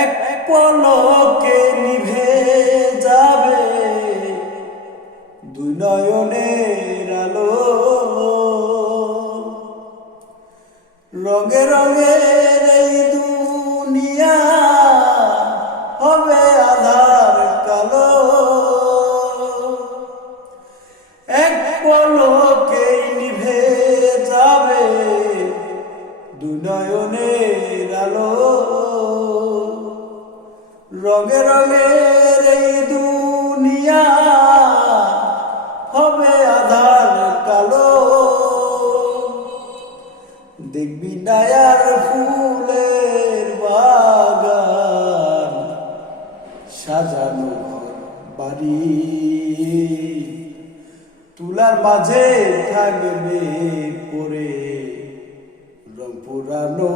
এক পলকে নিভে যাবে দুই নয়নের আলো। রঙে রঙের এই দুনিয়া হবে আধার কালো। এক পলকে নিভে যাবে দুই নয়নের আলো। রঙে রঙের এই দুনিয়া হবে আধার কালো। দেখবি নায়ার ফুলের বাগান, সাজানো ঘর বাড়ি, তুলার মাঝে থাকবে পরে রং পুরানো